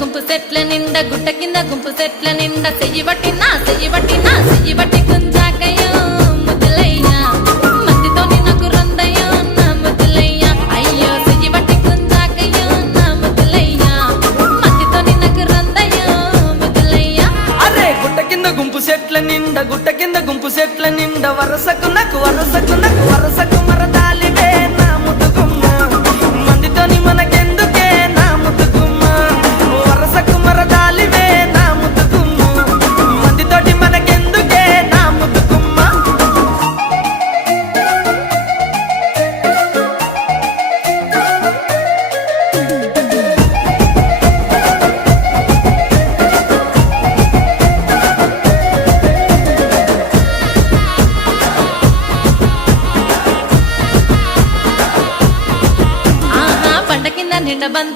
గుంపు సెట్ల నిండా గుట్ట కింద గుంపు సెట్ల నిండా చెయ్యి పట్టినా చెయ్యి పట్టి కుంజాకయ్యో ముద్దులయ్యా మందితో నాకు రొందయ్యో నా ముద్దులయ్యా అయ్యో చెయ్యి పట్టి కుంజాకయ్యో నా ముద్దులయ్యా మందితో నాకు రొందయ్యో ముద్దులయ్యా. అరే గుట్ట కింద గుంపు సెట్ల నిండా వరసకు మరదాలివే నా ముద్దుగుమ్మ మందితోని మనకెందుకే నా ముద్దుగుమ్మ వరసకు మరదాలివే నా ముద్దుగుమ్మ మందితోటి మనకెందుకే నా ముద్దుగుమ్మ. పండ కింద నిండ బంతి